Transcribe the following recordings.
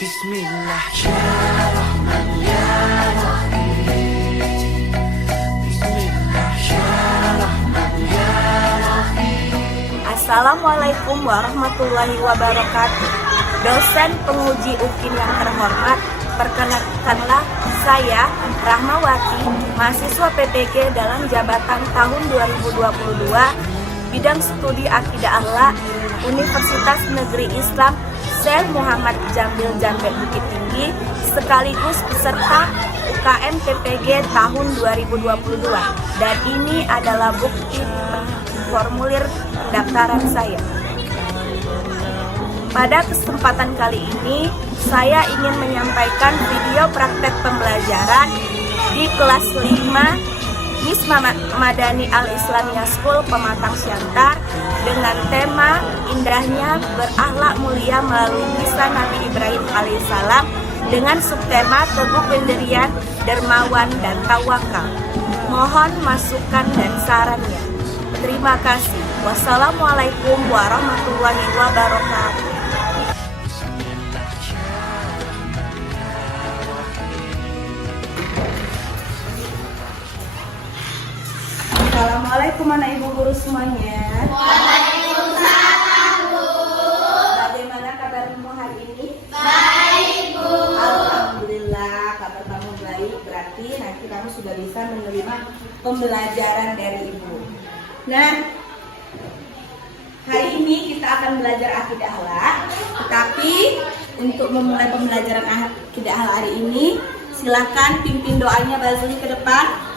Bismillah ya Rahman ya Rahim. Bismillah ya Rahman ya Rahim. Assalamualaikum warahmatullahi wabarakatuh. Dosen penguji UKIN yang terhormat, perkenalkanlah saya Rahmawati, mahasiswa PTG dalam jabatan tahun 2022, bidang studi Akidah Akhlak, Universitas Negeri Islam Syekh Muhammad Jamil Jambet Bukit Tinggi, sekaligus peserta UKM PTG tahun 2022. Dan ini adalah bukti formulir pendaftaran saya. Pada kesempatan kali ini, saya ingin menyampaikan video praktek pembelajaran di kelas 5 Miss Madani Al-Islamiyah School Pematang Siantar dengan tema Indahnya Berakhlak Mulia Melalui Kisah Nabi Ibrahim alaihissalam dengan subtema Teguh Pendirian, Dermawan, dan Tawakal. Mohon masukan dan sarannya. Terima kasih. Wassalamualaikum warahmatullahi wabarakatuh. Assalamualaikum anak ibu guru semuanya. Waalaikumsalam Bu. Bagaimana kabarmu hari ini? Baik Bu. Alhamdulillah, kabar kamu baik. Berarti nanti kamu sudah bisa menerima pembelajaran dari ibu. Nah, hari ini kita akan belajar akidah akhlak. Tetapi untuk memulai pembelajaran akidah akhlak hari ini, silakan pimpin doanya Bazuli ke depan.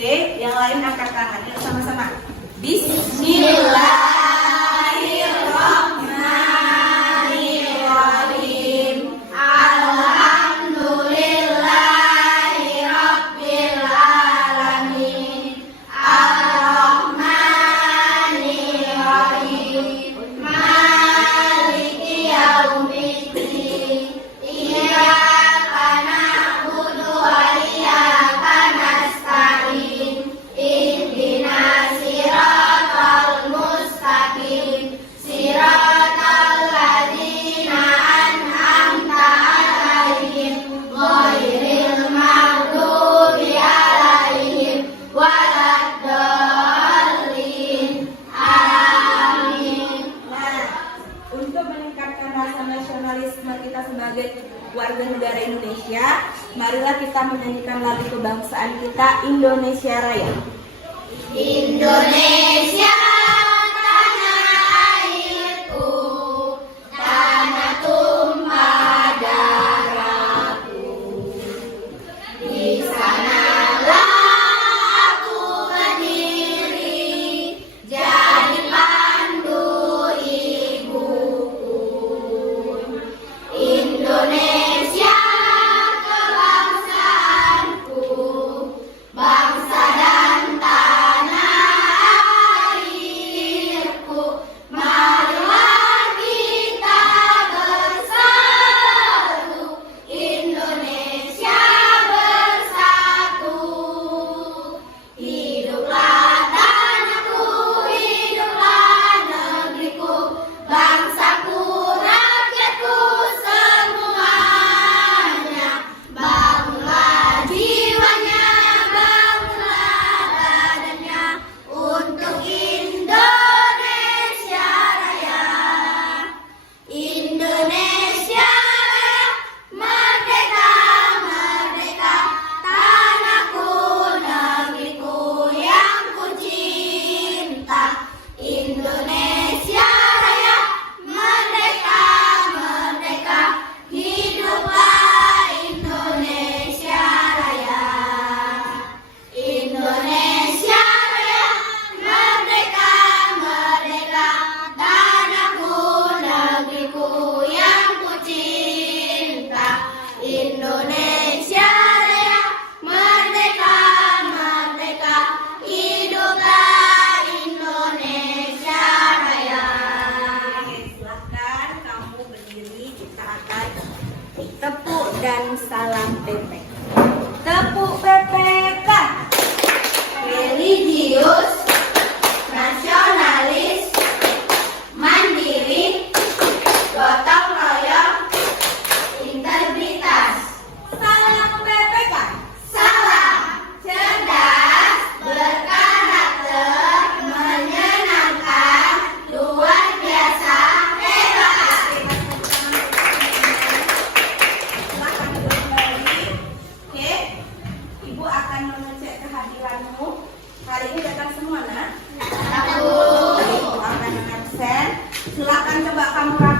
Oke, yang lain angkat tangan. Yuk sama-sama. Bismillahirrahmanirrahim. Alhamdulillahirabbil alamin. Ar-Rahmanirrahim. Maliki yaumiddin. Iyyaka na'budu wa iyyaka nasta'in. Ihdinas siratal mustaqim. Siratal ladzina an'amta 'alaihim ghairil maghdubi 'alaihim waladdallin. Amin. Nah, untuk meningkatkan rasa nasionalisme kita sebagai warga negara Indonesia, marilah kita menyanyikan lagu kebangsaan kita, Indonesia Raya. Indonesia tanah airku, tanah tumpah darahku. Di sanalah aku berdiri, jadi pandu ibuku. Indonesia kebangsaanku, bangsa dan tanah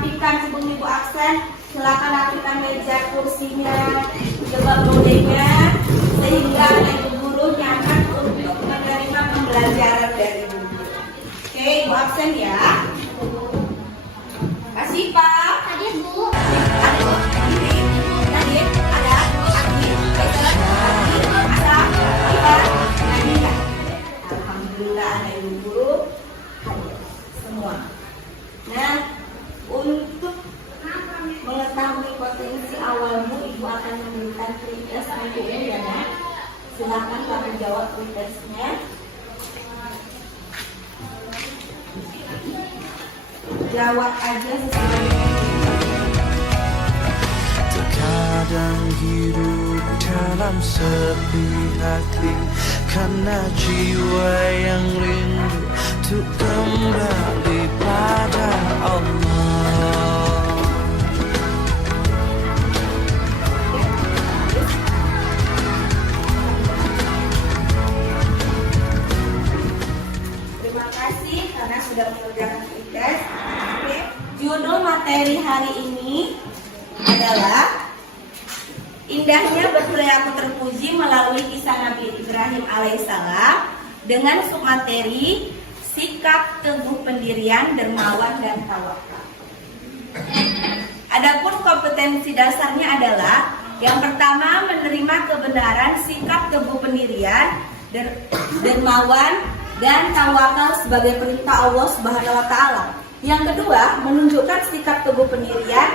rapikan ibu absen, silakan rapikan meja kursinya, coba bolehnya, sehingga ibu guru nyaman untuk menerima pembelajaran dari ibu guru. Oke, ibu absen ya. Kasih Pak. Tadi Bu. Alhamdulillah anak ibu guru hadir semua. Nah, untuk mengetahui potensi awalmu, ibu akan memberikan pretest untukmu ya nak. Silakan kamu jawab pretestnya. Jawab aja sesuai. Terkadang hidup dalam sepi hati, karena jiwa yang rindu untuk kembali pada Allah. Terima kasih karena sudah mengerjakan pretest. Oke. Judul materi hari ini adalah indahnya berperilaku terpuji melalui kisah Nabi Ibrahim alaihissalam dengan submateri sikap teguh pendirian, dermawan dan tawakal. Adapun kompetensi dasarnya adalah yang pertama menerima kebenaran, sikap teguh pendirian, dermawan dan tawakal sebagai perintah Allah Subhanahu wa taala. Yang kedua, menunjukkan sikap teguh pendirian,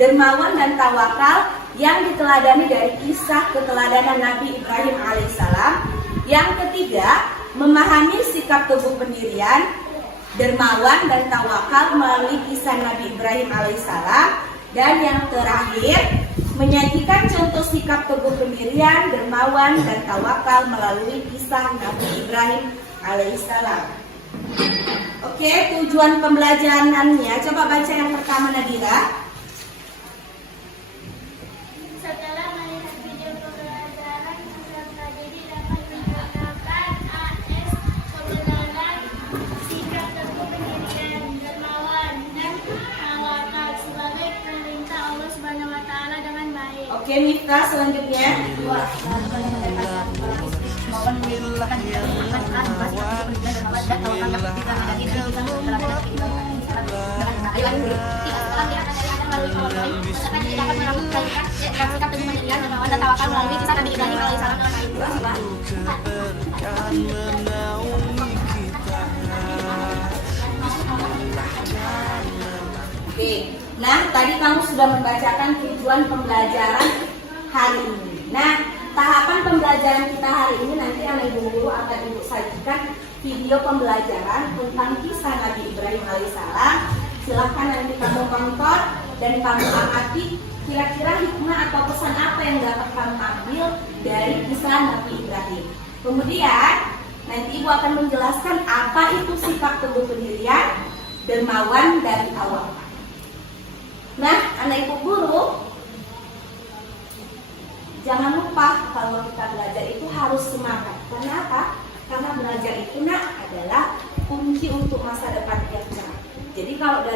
dermawan dan tawakal yang diteladani dari kisah keteladanan Nabi Ibrahim alaihissalam. Yang ketiga, memahami sikap teguh pendirian, dermawan dan tawakal melalui kisah Nabi Ibrahim alaihissalam. Dan yang terakhir, menyajikan contoh sikap teguh pendirian, dermawan dan tawakal melalui kisah Nabi Ibrahim alaihissalam. Oke, tujuan pembelajarannya coba baca yang pertama Nadira. Setelah melihat video pembelajaran, peserta didik dapat menggunakan AS kebenaran, sikap teguh pendirian, dermawan dan tawakal sebagai perintah Allah Subhanahu wa taala dengan baik. Oke, Mita selanjutnya. Oke, nah tadi kamu sudah membacakan tujuan pembelajaran hari ini. Nah, tahapan pembelajaran kita hari ini nanti anak ibu guru akan ibu sajikan video pembelajaran tentang kisah Nabi Ibrahim alaihissalam. Silahkan nanti kamu tonton dan kamu amati kira-kira hikmah atau pesan apa yang dapat kamu ambil dari kisah Nabi Ibrahim. Kemudian nanti ibu akan menjelaskan apa itu sikap teguh pendirian, dermawan dan tawakal. Nah, anak ibu guru, jangan lupa kalau kita belajar itu harus semangat. Kenapa? Karena belajar itu adalah kunci untuk masa depan yang cerah. Jadi kalau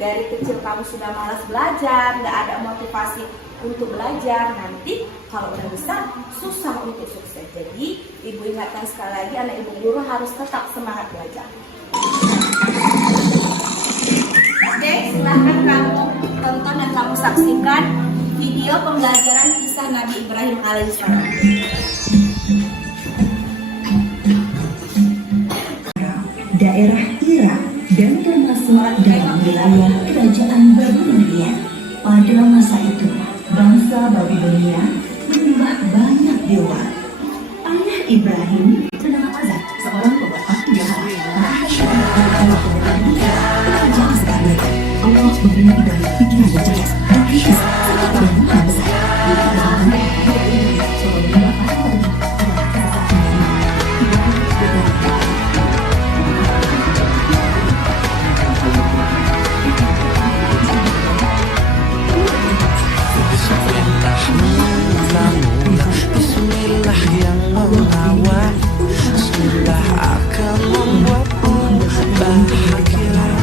dari kecil kamu sudah malas belajar, nggak ada motivasi untuk belajar, nanti kalau udah besar susah untuk sukses. Jadi ibu ingatkan sekali lagi, anak ibu guru harus tetap semangat belajar. Oke, silahkan kamu tonton dan kamu saksikan video pembelajaran kisah Nabi Ibrahim alaihissalam. Daerah Irak dan termasuk dalam wilayah kerajaan Babilonia. Pada masa itu, bangsa Babilonia menyembah banyak dewa. Ayah Ibrahim bernama Azar, seorang pembuat patung berhala. Kerajaan sekali, Allah memberi Ibrahim pikiran yang cerdas dan kritis serta keberanian besar. Bismillah yang melawan, Bismillah akan membuatmu bahagia.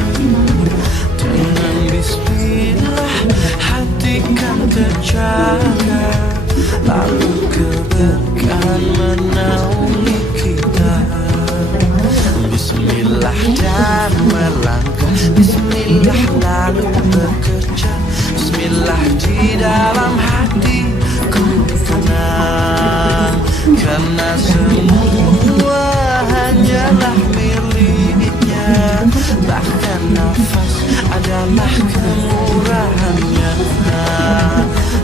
bahkan nafas adalah kemurahannya.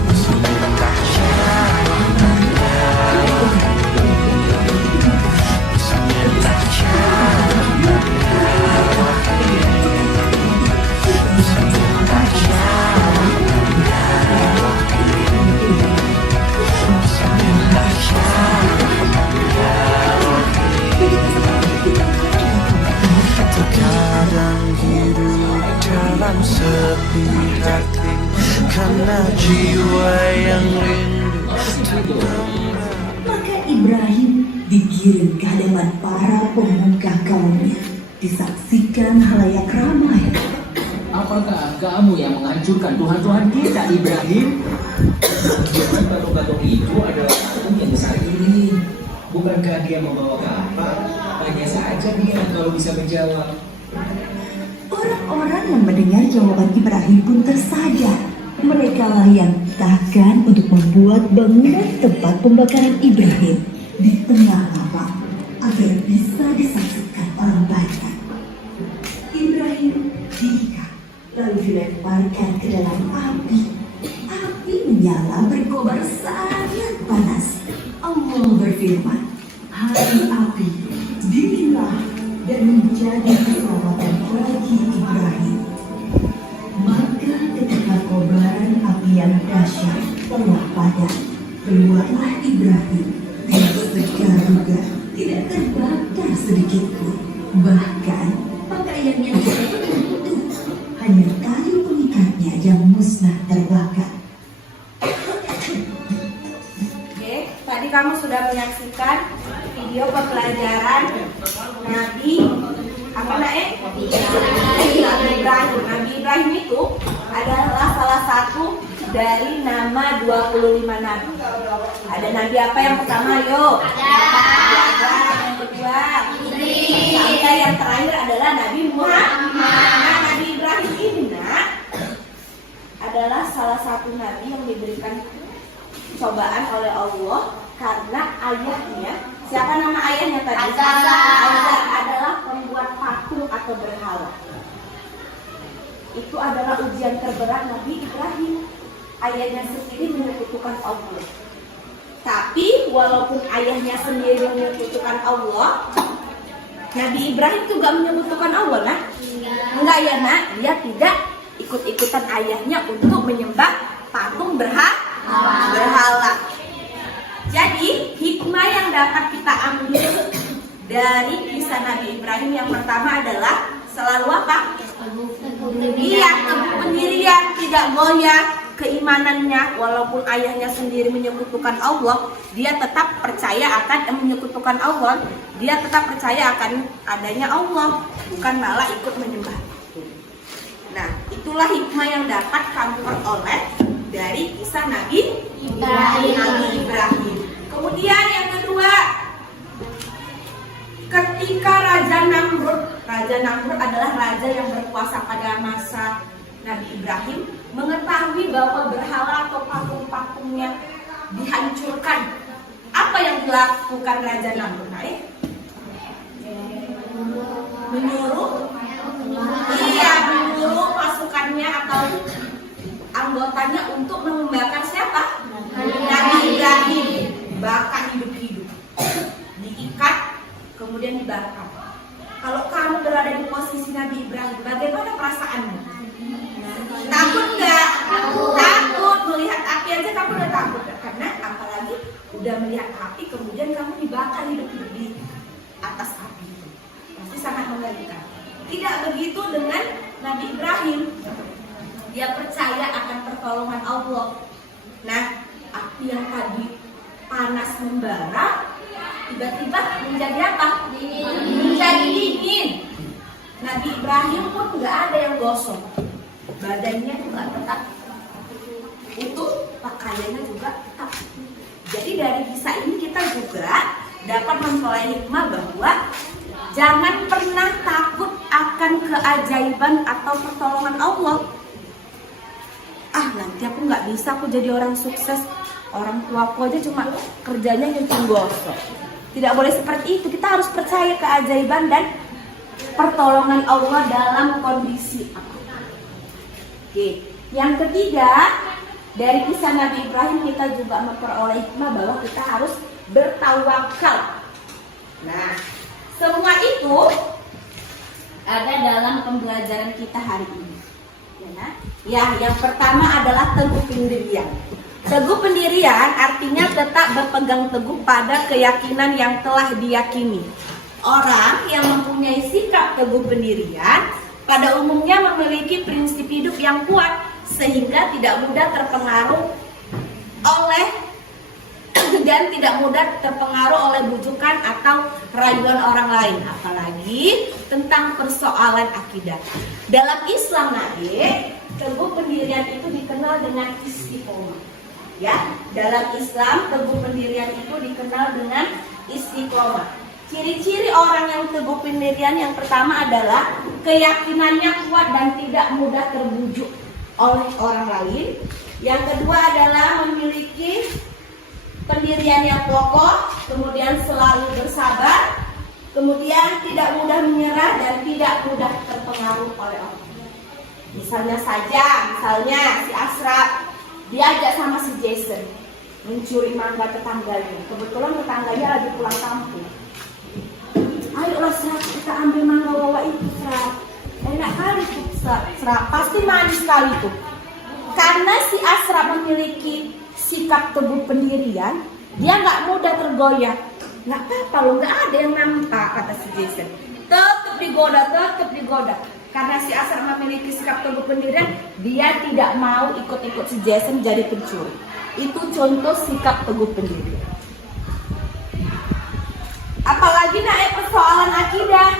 Bismillah ya Bismillah Terkadang hidup dalam sepi hati karena jiwa yang rindu untuk kembali. Maka Ibrahim digiring ke hadapan para pemuka kaumnya, disaksikan halayak ramai. Apakah kamu yang menghancurkan Tuhan-Tuhan kita, Ibrahim? Bukan patung-patung itu adalah patung yang besar ini. Bukankah dia membawa kapak? Hanya saja dia kalau bisa menjawab. Orang-orang yang mendengar jawaban Ibrahim pun tersadar. Mereka lah yang ditahkan untuk membuat bangunan tempat pembakaran Ibrahim di tengah lapang agar bisa disaksikan orang banyak. Ibrahim diikat lalu dilemparkan ke dalam api. Api menyala berkobar sangat panas. Allah berfirman, "Hai api, dinginlah dan menjadi keselamatan bagi Ibrahim." Maka ketika kobaran api yang dahsyat telah padam, keluarlah Ibrahim yang segar-segar, tidak terbakar sedikit pun. Bahkan pakaiannya tidak utuh, hanya kayu pengikatnya yang musnah terbakar. Oke, tadi kamu sudah menyaksikan video pembelajaran Nabi Ibrahim. Nabi Ibrahim itu adalah salah satu dari nama 25 nabi. Ada nabi apa yang pertama? Yo. Ada. Yang kedua. Sampai yang terakhir adalah Nabi Muhammad. Nah, Nabi Ibrahim ini adalah salah satu nabi yang diberikan cobaan oleh Allah karena ayahnya. Siapa nama ayahnya tadi? Azar adalah pembuat patung atau berhala. Itu adalah ujian terberat Nabi Ibrahim. Ayahnya sendiri menyekutukan Allah. Tapi walaupun ayahnya sendiri menyekutukan Allah, Nabi Ibrahim juga menyekutukan Allah, nah? Enggak ya, nak? Dia tidak ikut-ikutan ayahnya untuk menyembah patung berhala. Jadi hikmah yang dapat kita ambil dari kisah Nabi Ibrahim yang pertama adalah selalu apa? Iya, teguh pendirian, tidak goyah keimanannya. Walaupun ayahnya sendiri menyekutukan Allah, dia tetap percaya akan menyekutukan Allah. Dia tetap percaya akan adanya Allah, bukan malah ikut menyembah. Nah, itulah hikmah yang dapat kamu peroleh dari kisah Nabi Ibrahim. Kemudian yang kedua, ketika Raja Namrud adalah raja yang berkuasa pada masa Nabi Ibrahim, mengetahui bahwa berhala atau patung-patungnya dihancurkan. Apa yang dilakukan Raja Namrud? Menyuruh pasukannya atau anggotanya untuk membakar siapa? Nabi Ibrahim. Bakar hidup-hidup, diikat, kemudian dibakar. Kalau kamu berada di posisi Nabi Ibrahim, bagaimana perasaanmu? Takut nggak? Takut. Melihat api aja kamu udah takut, karena apalagi udah melihat api kemudian kamu dibakar hidup-hidup di atas api itu, pasti sangat mengerikan. Tidak begitu dengan Nabi Ibrahim. Dia percaya akan pertolongan Allah. Nah, api yang tadi panas membara tiba-tiba menjadi apa? Menjadi dingin. Nabi Ibrahim pun nggak ada yang gosong, badannya juga tetap utuh, pakaiannya juga tetap. Jadi dari kisah ini kita juga dapat memperoleh hikmah bahwa jangan pernah takut akan keajaiban atau pertolongan Allah. Nanti aku nggak bisa, aku jadi orang sukses. Orang tuaku aja cuma kerjanya nyuci gosok. Tidak boleh seperti itu. Kita harus percaya keajaiban dan pertolongan Allah dalam kondisi apa. Oke. Yang ketiga, dari kisah Nabi Ibrahim kita juga memperoleh hikmah bahwa kita harus bertawakal. Nah, semua itu ada dalam pembelajaran kita hari ini. Ya, yang pertama adalah teguh pendirian. Teguh pendirian artinya tetap berpegang teguh pada keyakinan yang telah diyakini. Orang yang mempunyai sikap teguh pendirian pada umumnya memiliki prinsip hidup yang kuat sehingga tidak mudah terpengaruh oleh dan tidak mudah terpengaruh oleh bujukan atau rayuan orang lain, apalagi tentang persoalan akidah. Dalam Islam, teguh pendirian itu dikenal dengan istiqomah. Ya, dalam Islam teguh pendirian itu dikenal dengan istiqomah. Ciri-ciri orang yang teguh pendirian yang pertama adalah keyakinannya kuat dan tidak mudah terbujuk oleh orang lain. Yang kedua adalah memiliki pendirian yang kokoh, kemudian selalu bersabar, kemudian tidak mudah menyerah dan tidak mudah terpengaruh oleh orang. Misalnya si Ashraf diajak sama si Jason mencuri mangga tetangganya. Kebetulan tetangganya lagi pulang kampung. Ayolah Ashraf, kita ambil mangga wawa itu Ashraf. Enak kali tuh Ashraf, pasti manis sekali tuh. Karena si Ashraf memiliki sikap teguh pendirian, dia nggak mudah tergoyah. Nggak apa-apa loh, nggak ada yang nampak, kata si Jason. Tetap digoda. Karena si Ashraf memiliki sikap teguh pendirian, dia tidak mau ikut-ikut si Jason jadi pencuri. Itu contoh sikap teguh pendirian. Apalagi persoalan akidah,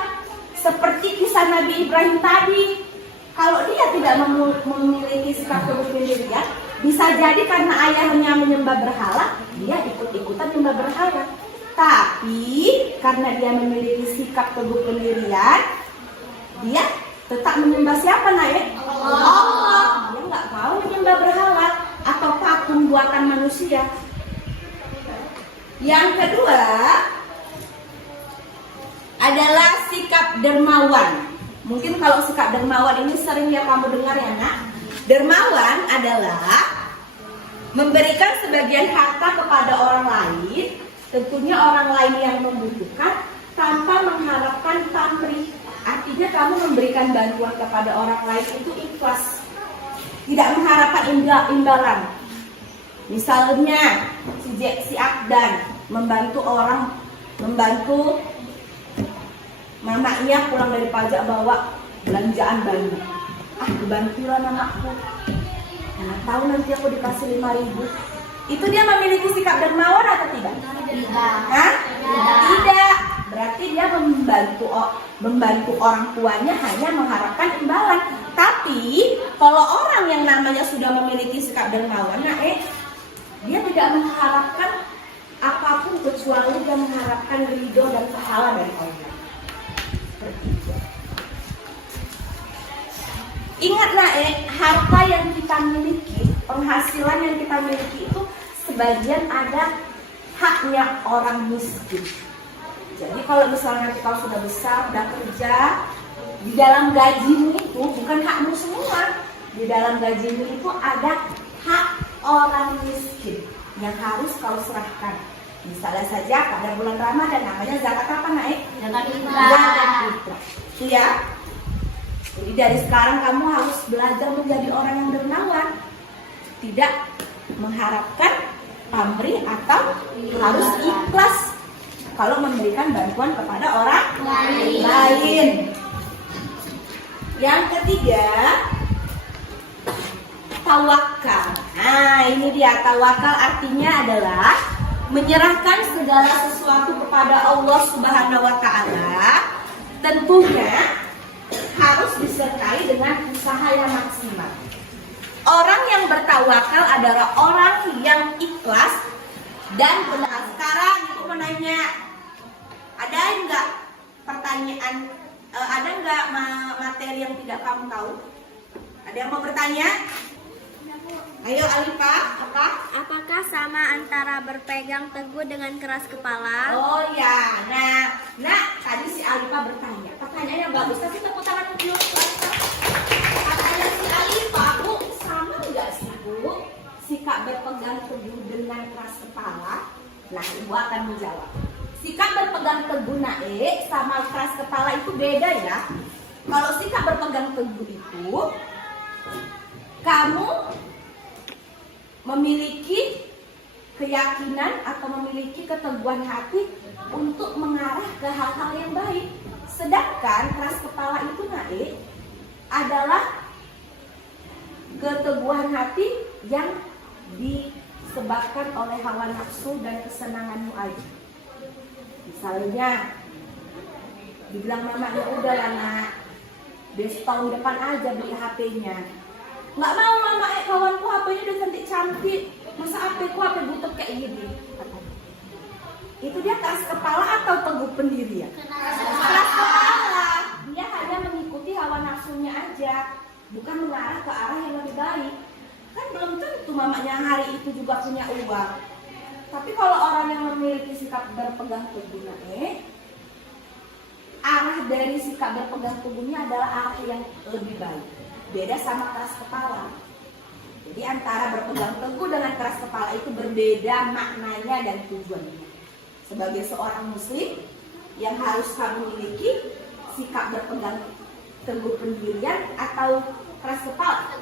seperti kisah Nabi Ibrahim tadi. Kalau dia tidak memiliki sikap teguh pendirian, bisa jadi karena ayahnya menyembah berhala, dia ikut-ikutan menyembah berhala. Tapi karena dia memiliki sikap teguh pendirian, dia tetap menyembah siapa Allah. Dia nggak mau menyembah berhala atau patung buatan manusia. Yang kedua adalah sikap dermawan. Mungkin kalau sikap dermawan ini sering ya kamu dengar ya nak. Dermawan adalah memberikan sebagian harta kepada orang lain, tentunya orang lain yang membutuhkan, tanpa mengharapkan pamrih. Artinya kamu memberikan bantuan kepada orang lain itu ikhlas, tidak mengharapkan imbalan. Misalnya si Akdan membantu mamanya pulang dari pajak bawa belanjaan banyak. Dibantulah mamaku. Nah, tahu nanti aku dikasih 5.000. Itu dia memiliki sikap dermawan atau tidak? Tidak. Berarti dia membantu orang tuanya hanya mengharapkan imbalan. Tapi kalau orang yang namanya sudah memiliki sikap dermawan, dia tidak mengharapkan apapun kecuali dia mengharapkan ridho dan pahala dari Allah. Ingat harta yang kita miliki, penghasilan yang kita miliki itu sebagian ada haknya orang miskin. Jadi kalau misalnya kita sudah besar, sudah kerja, di dalam gajimu itu bukan hakmu semua. Di dalam gajimu itu ada hak orang miskin yang harus kau serahkan. Misalnya saja pada bulan Ramadan namanya zakat apa Zakat fitrah. Ya. Jadi dari sekarang kamu harus belajar menjadi orang yang dermawan, tidak mengharapkan pamrih atau harus ikhlas kalau memberikan bantuan kepada orang lain. Yang ketiga, tawakal. Nah, ini dia tawakal, artinya adalah menyerahkan segala sesuatu kepada Allah Subhanahu wa taala. Tentunya harus disertai dengan usaha yang maksimal. Orang yang bertawakal adalah orang yang ikhlas dan benar. Sekarang itu menanya, ada enggak pertanyaan, ada enggak materi yang tidak kamu tahu? Ada yang mau bertanya? Ayo Alifah, apa? Apakah sama antara berpegang teguh dengan keras kepala? Oh ya, nah tadi si Alifah bertanya, apakah Pertanyaannya bagus, kasih tepuk tangan dulu. Katanya si Alifah, Bu, sama nggak sih Bu sikap berpegang teguh dengan keras kepala? Nah, Ibu akan menjawab. Sikap berpegang teguh Nae sama keras kepala itu beda ya. Kalau sikap berpegang teguh itu, kamu memiliki keyakinan atau memiliki keteguhan hati untuk mengarah ke hal-hal yang baik. Sedangkan keras kepala itu Naik adalah keteguhan hati yang disebabkan oleh hawa nafsu dan kesenanganmu aja. Misalnya dibilang mamanya, udah lah nak, besok tahun depan aja beli HP-nya. Nggak mau mama, kawanku HP-nya udah cantik-cantik, masa HP-ku HP butut kayak gini. Itu dia keras kepala atau teguh pendirian? Keras kepala. Dia hanya mengikuti hawa nafsunya aja, bukan mengarah ke arah yang lebih baik. Kan belum tentu mamanya hari itu juga punya uang. Tapi kalau orang yang memiliki sikap berpegang teguh, arah dari sikap berpegang teguhnya adalah arah yang lebih baik. Beda sama keras kepala. Jadi antara berpegang teguh dengan keras kepala itu berbeda maknanya dan tujuannya. Sebagai seorang muslim yang harus kamu miliki sikap berpegang teguh pendirian atau keras kepala?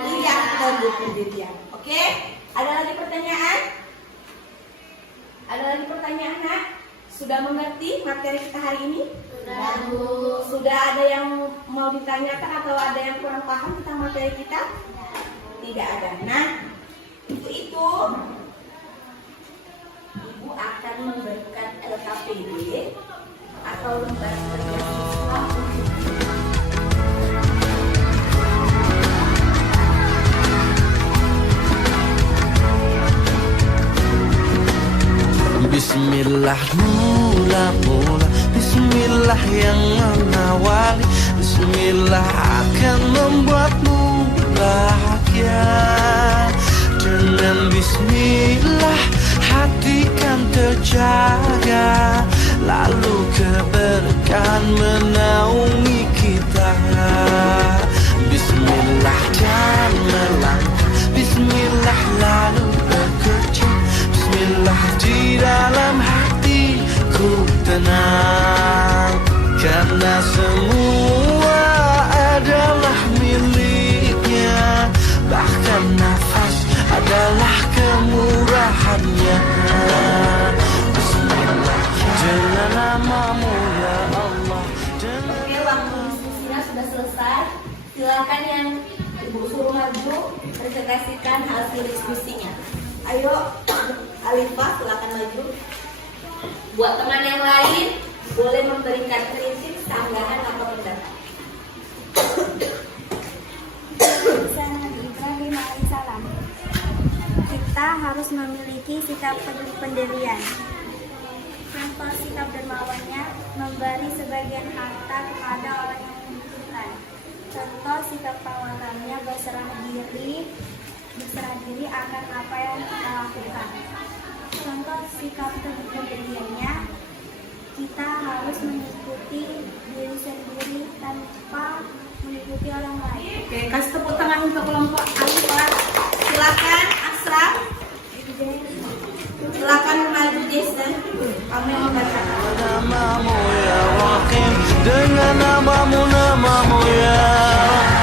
Iya, teguh pendirian. Oke? Ada lagi pertanyaan? Ada lagi pertanyaan, Nak? Sudah mengerti materi kita hari ini? Sudah, Bu. Sudah ada yang mau ditanyakan atau ada yang kurang paham tentang materi kita? Tidak ada. Nah, itu Ibu akan memberikan LKPD atau lembar kerja siswa untuk Bismillah mula-mula, Bismillah yang mengawali, Bismillah akan membuatmu bahagia. Dengan Bismillah hati kan terjaga, lalu keberkahan menaungi kita. Bismillah dan melangkah, Bismillah lalu bekerja, Bismillah di dalam hatiku tenang, karena semua adalah miliknya, bahkan nafas adalah kemurahannya. Bismillah dengan namamu ya Allah. Oke, waktu diskusinya sudah selesai. Silakan yang Ibu suruh maju presentasikan hasil diskusinya. Ayo, Alifah, silakan maju. Buat teman yang lain, boleh memberikan prinsip, sanggahan atau pendapat. Saya Nabi Ibrahim alaihissalam. Kita harus memiliki sikap pendirian. Contoh sikap dermawannya memberi sebagian harta kepada orang yang membutuhkan. Contoh sikap tawakalnya berserah diri akan apa yang kita lakukan. Contoh sikap pendiriannya, kita harus mengikuti diri sendiri tanpa mengikuti orang lain. Oke, kasih tepuk tangan untuk kelompok Alifah. Silakan Asram. Silakan maju Jason. Kami membacakan. Namamu ya Rahim, dengan namamu ya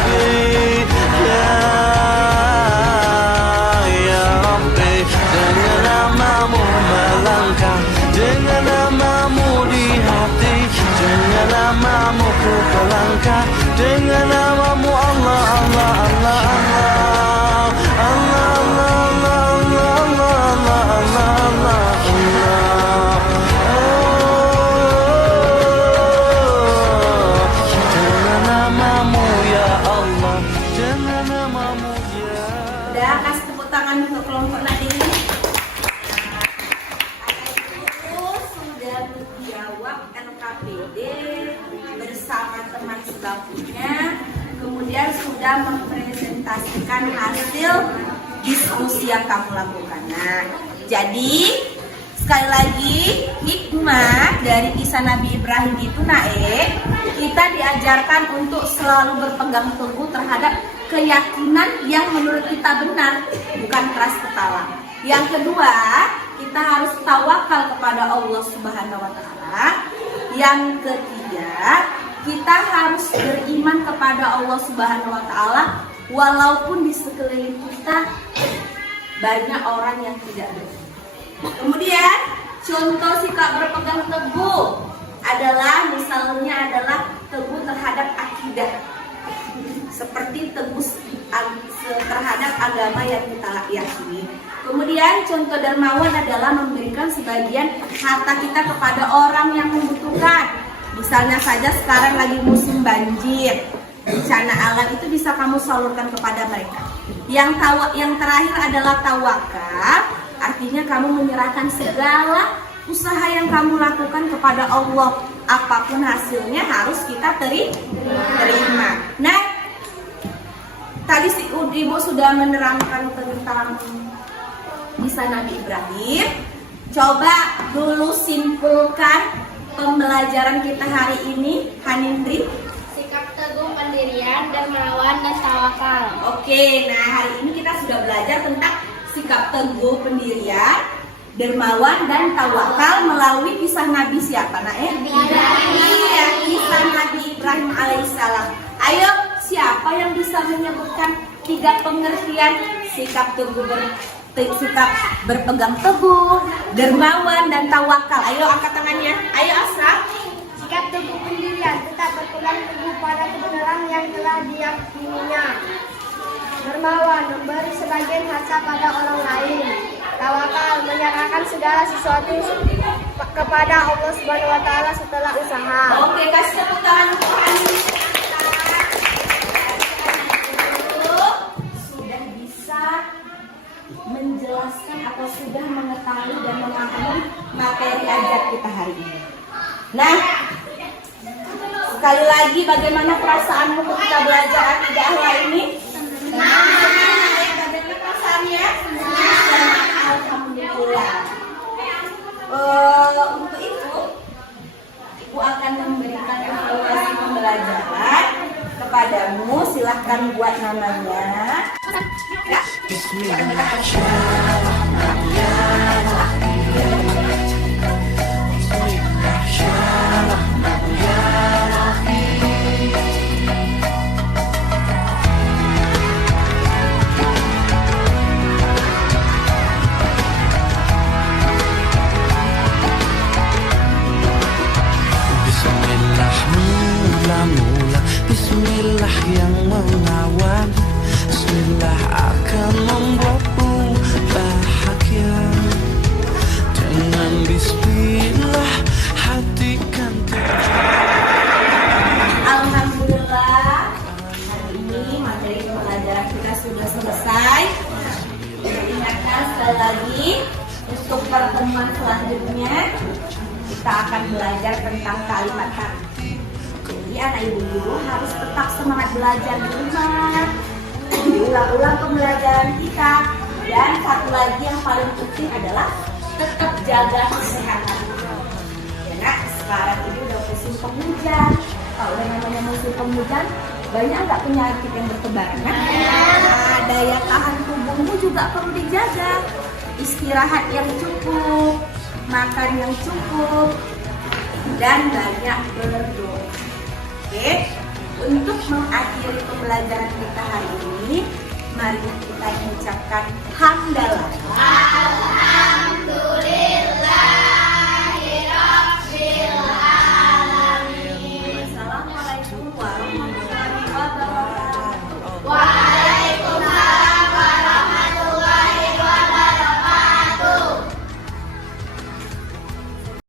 Rahim, ya Rabbi, dengan namamu melangkah, dengan namamu di hati, dengan namamu ku melangkah, dengan namamu Allah, Allah, Allah, Allah, Allah, Udah, kasih tepuk tangan untuk kelompok Nadine. Itu sudah menjawab LKPD bersama teman sebangkunya, kemudian sudah mempresentasikan hasil diskusi yang kamu lakukan. Nah, jadi Sekali lagi, hikmah dari kisah Nabi Ibrahim itu kita diajarkan untuk selalu berpegang teguh terhadap keyakinan yang menurut kita benar, bukan keras kepala. Yang kedua, kita harus tawakal kepada Allah Subhanahu wa Ta'ala. Yang ketiga, kita harus beriman kepada Allah Subhanahu wa Ta'ala walaupun di sekeliling kita banyak orang yang tidak beriman. Kemudian contoh sikap berpegang teguh misalnya adalah teguh terhadap akidah, seperti teguh terhadap agama yang kita yakini. Kemudian contoh dermawan adalah memberikan sebagian harta kita kepada orang yang membutuhkan. Misalnya saja sekarang lagi musim banjir, bencana alam, itu bisa kamu salurkan kepada mereka. Yang terakhir adalah tawakal, artinya kamu menyerahkan segala usaha yang kamu lakukan kepada Allah. Apapun hasilnya harus kita terima. Nah, tadi si Ibu sudah menerangkan tentang kisah Nabi Ibrahim. Coba dulu simpulkan pembelajaran kita hari ini, Hanindri. Sikap teguh, pendirian, dermawan, dan tawakal. Oke, nah hari ini kita sudah belajar tentang sikap teguh, pendirian, dermawan, dan tawakal melalui kisah Nabi siapa? Iya, kisah Nabi Ibrahim alaihissalam. Ayo, siapa yang bisa menyebutkan 3 pengertian sikap teguh, sikap berpegang teguh, dermawan, dan tawakal? Ayo angkat tangannya. Ayo Asraf. Sikap teguh, pendirian, tetap berpegang teguh pada kebenaran yang telah diyakininya. Dermawan, memberi sebagian harta pada orang lain. Tawakal, menyerahkan segala sesuatu kepada Allah Subhanahu wa Ta'ala setelah usaha. Oke, kasih tepuk tangan untuk Hanindri. Sudah bisa menjelaskan atau sudah mengetahui dan memahami materi ajar kita hari ini. Nah, sekali lagi bagaimana perasaanmu ketika belajar akidah Allah ini? Bagaimana perasaannya? Alhamdulillah. Untuk itu, Ibu akan memberikan evaluasi pembelajaran kepadamu. Silahkan buat namanya. Ya. Mula-mula Bismillah yang mengawal, Bismillah akan membuatmu bahagia. Dengan Bismillah hati kan Alhamdulillah, hari ini materi pembelajaran kita sudah selesai. Ingatkan sekali lagi, untuk pertemuan selanjutnya kita akan belajar tentang kalimat arti. Jadi anak ibu harus tetap semangat belajar di rumah, diulang-ulang pembelajaran kita. Dan satu lagi yang paling penting adalah tetap jaga kesehatan. Karena sekarang ini udah musim penghujan. Kalau udah namanya musim penghujan, banyak nggak penyakit yang bertebaran? Nah, daya tahan tubuhmu juga perlu dijaga. Istirahat yang cukup, makan yang cukup, dan banyak berdoa. Oke, untuk mengakhiri pembelajaran kita hari ini, mari kita mengucapkan hamdalah.